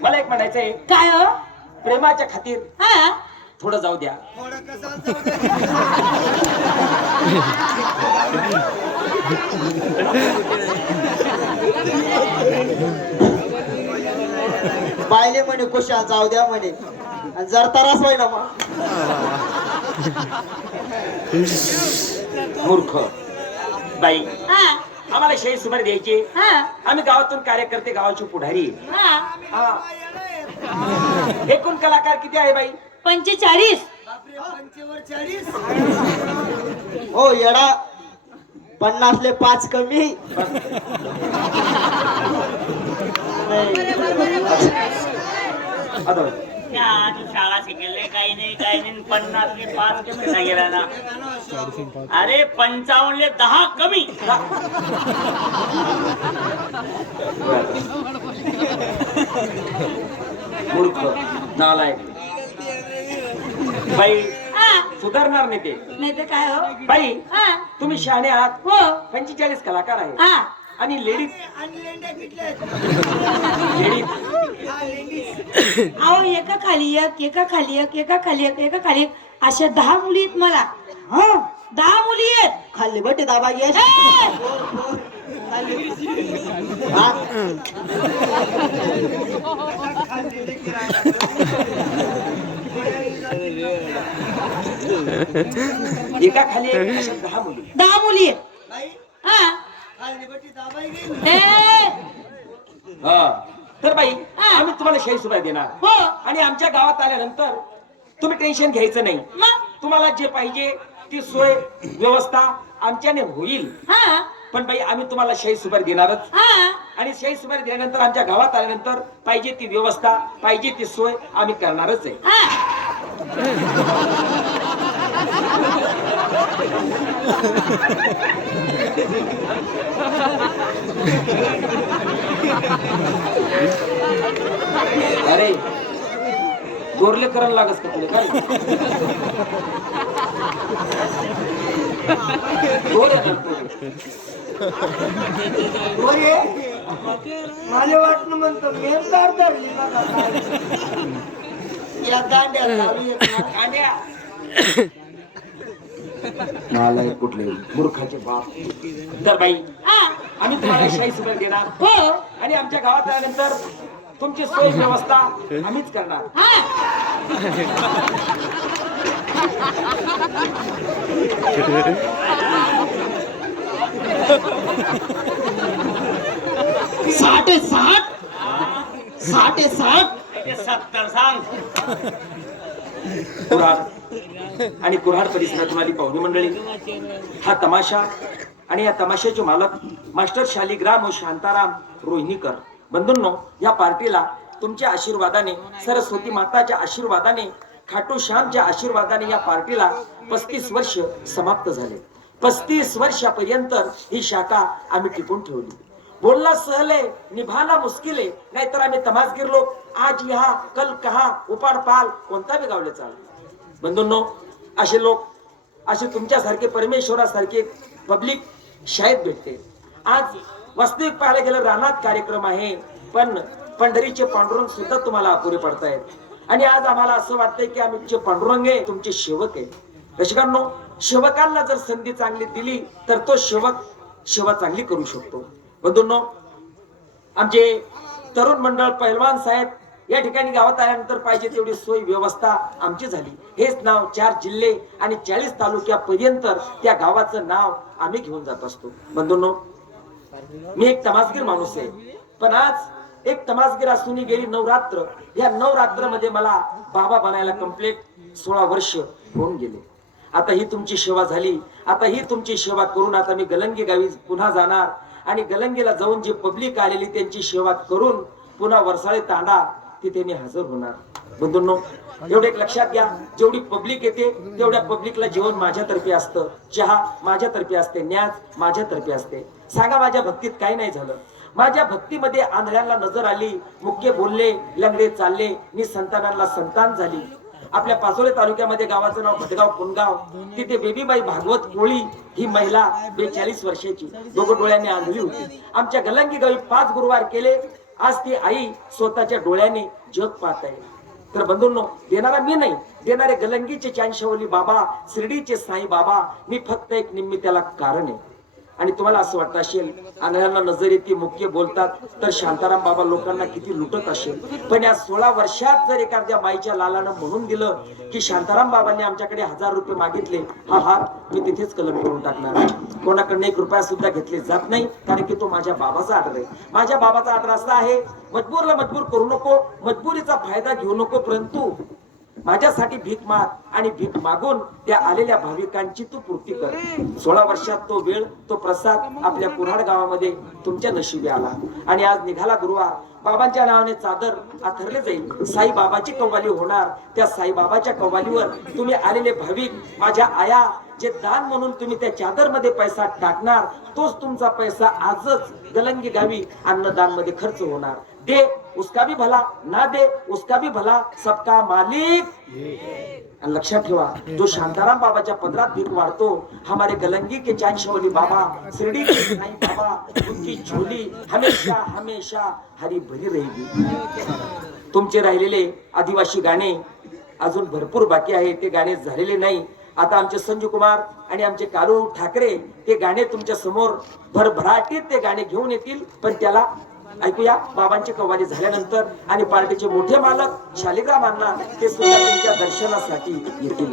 मला एक म्हणायचंय. काय हो? प्रेमाच्या खातीर हा? थोडं जाऊ द्या. पाहिले म्हणे कुशा जाऊ द्या म्हणे. आणि जर तरास होय ना मग. मूर्ख. बाई. हा? आम्हाला शाही सुमारे द्यायची. हा. आम्ही गावातून कार्यकर्ते गावाची पुढारी. हा. हा. एकूण कलाकार किती आहे बाई? पंचेचाळीस. हो येडा. पन्नासले पाच कमी. आता तू शाळा शिकले काही नाही काही नाही पन्नास ने पाच कमी नाही गेला ना. अरे पंचावन्न दहा कमी. मूर्ख नालायक. बाई हा. सुधारणार नाही ते. नाही तर काय हो? बाई हा. तुम्ही शहाणे आहात. हो. पंचेचाळीस कलाकार आहे हा. आणि लेडीज लेडीज अहो एका खाली एक एका खाली एक एका खाली एक एका खाली एक. अशा दहा मुली आहेत मला. हा? दहा मुली आहेत. खाल्ली बटे दाबा! हा? एका खाली एक अशा दहा मुली. दहा मुली आहेत. हा! हा. तर बाई. आम्ही तुम्हाला शाही सुभाय देणार. हो. आणि आमच्या गावात आल्यानंतर तुम्ही टेन्शन घ्यायचं नाही. मग? तुम्हाला जे पाहिजे ती सोय व्यवस्था आमच्याने होईल. हा. पण बाई आम्ही तुम्हाला शाही सुपारी देणारच. हा. आणि शाही सुपारी दिल्यानंतर आमच्या गावात आल्यानंतर पाहिजे ती व्यवस्था पाहिजे ती सोय आम्ही करणारच आहे. हा. अरे गोरले करायला लागस का तुला काय गोर आहे ना गोरे. मला वाटलं म्हणतो मेलदार धरली ना का? या दांड्या चालू आहेत ना. कांड्या. नालायक कुठले? मूर्खाचे बाप. तर बाई हा. आम्ही तुम्हाला शाही सुपारी देणार. हो. आणि आमच्या गावात आल्यानंतर तुमची सोय व्यवस्था आम्हीच करणार. हा. साठ आहे, साठ साठ आहे, साठ सत्तर सांग. आणि कुऱ्हाड परिसरातून आली पाहुणी मंडळी. हा तमाशा आणि या तमाशाचे मालक मास्टर शालिग्राम व शांताराम रोहिणीकर. बंधूंनो या पार्टीला तुमच्या आशीर्वादाने सरस्वती माताच्या आशीर्वादाने खाटू श्यामच्या आशीर्वादाने या पार्टीला पस्तीस वर्ष समाप्त झाले. पस्तीस वर्षापर्यंत ही शाखा आम्ही टिकून ठेवली. बोलला सहले निभाला मुश्किल आहे नाहीतर आम्ही तमासगीर लोक आज लिहा कल कहा उपाड पाल कोणता बी गावले चाल. बंधूंनो असे लोक असे तुमच्यासारखे परमेश्वरासारखे पब्लिक शाळेत भेटते. आज वास्तविक पाहायला गेलं रानात कार्यक्रम आहे पण पंढरीचे पांडुरंग सुद्धा तुम्हाला अपुरे पडतायत आणि आज आम्हाला असं वाटतंय की आम्ही जे पांडुरंग आहे तुमचे सेवक आहे. रसिकांनो सेवकांना जर संधी चांगली दिली तर तो सेवक सेवा चांगली करू शकतो. बंधूंनो आमचे तरुण मंडळ पैलवान साहेब या ठिकाणी गावात आल्यानंतर पाहिजे तेवढी सोय व्यवस्था आमची झाली. हेच नाव चार जिल्हे आणि चाळीस तालुक्यापर्यंत त्या गावाचं नाव आम्ही घेऊन जात असतो. बंधूंनो मी एक तमासगीर माणूस आहे. पण आज एक तमासगीर असून गेली नवरात्र. या नवरात्रमध्ये मला बाबा बनायला कंप्लीट सोळा वर्ष होऊन गेले. आता ही तुमची सेवा झाली. आता ही तुमची सेवा करून आता मी गलंगी गावी पुन्हा जाणार. आणि गलंगीला जाऊन जी पब्लिक आलेली त्यांची सेवा करून पुन्हा वरसाळे तांडा तिथे मी हजर होणार. बंधूंनो एवढे एक लक्षात घ्या जेवढी पब्लिक येते तेवढ्या पब्लिकला जेवण माझ्यातर्फे असतं. चहा माझ्यातर्फे असते न्याज माझ्यातर्फे असते. सांगा माझ्या भक्तीत काही नाही झालं. माझ्या भक्तीमध्ये आंधळ्यांना नजर आली मुख्य बोलले लंगडे चालले मी संतानांना संतान झाली. आपल्या पाचोळे तालुक्यामध्ये गावाचं नाव भटगाव पुनगाव. तिथे बेबीबाई भागवत कोळी ही महिला बेचाळीस वर्षाची. दोघं डोळ्यांनी आंधळी होती. आमच्या गलंगी गावी पाच गुरुवार केले आज ती आई स्वतःच्या डोळ्याने जग पाहत आहे. तर बंधूंनो देणारा मी नाही देणारे गलंगीचे चानशवली बाबा शिर्डीचे साई बाबा मी फक्त एक निम्मी कारण आहे. आणि तुम्हाला असं वाटत असेल आंधळ्यांना नजर येते मुख्य बोलतात तर शांताराम बाबा लोकांना किती लुटत असेल. पण या सोळा वर्षात जर एखाद्या माईच्या लालानं म्हणून दिलं की शांताराम बाबांनी आमच्याकडे हजार रुपये मागितले हा हात मी तिथेच कलम करून टाकणार कोणाकडनं एक रुपया सुद्धा घेतले जात नाही कारण की तो माझ्या बाबाचा आदर आहे. माझ्या बाबाचा आदर असा आहे मजबूरला मजबूर करू नको मजबुरीचा फायदा घेऊ नको परंतु माझ्यासाठी भीक माग आणि भीक मागून त्या आलेल्या भाविकांची तू पूर्ती कर. सोळा वर्षात तो वेळ तो प्रसाद आपल्या कुऱ्हाड गावामध्ये तुमच्या नशिबी आला. आणि आज निघाला गुरुवार. बाबांच्या नावाने चादर आथरले जाईल. साई बाबाची कव्वाली होणार. त्या साई बाबाच्या कव्वालीवर तुम्ही आलेले भाविक माझ्या आया जे दान म्हणून तुम्ही त्या चादरमध्ये पैसा टाकणार तोच तुमचा पैसा आजच गलंगी गावी अन्नदानमध्ये खर्च होणार. दे उसका भी भला ना दे उसका भी भला सबका मालिक। लक्षात ठेवा जो शांताराम बाबाच्या पदरात भीक वाढतो हमारे गलंगी के चांद शवली बाबा शिरडी के साईं बाबा उनकी झोली हमेशा हमेशा हरी भरी रहेगी। तुमचे राहिलेले आदिवासी गाणे अजून भरपूर बाकी आहे ते गाणे झालेले नाही. आता आमचे संजू कुमार आणि आमचे कालू ठाकरे ते गाणे तुमच्यासमोर भरभराटीत ते गाणे घेऊन येतील पण त्याला ऐकूया. बाबांची कवाली झाल्यानंतर आणि पार्टीचे मोठे मालक शालिग्रामांना ते सुद्धा त्यांच्या दर्शनासाठी येतील.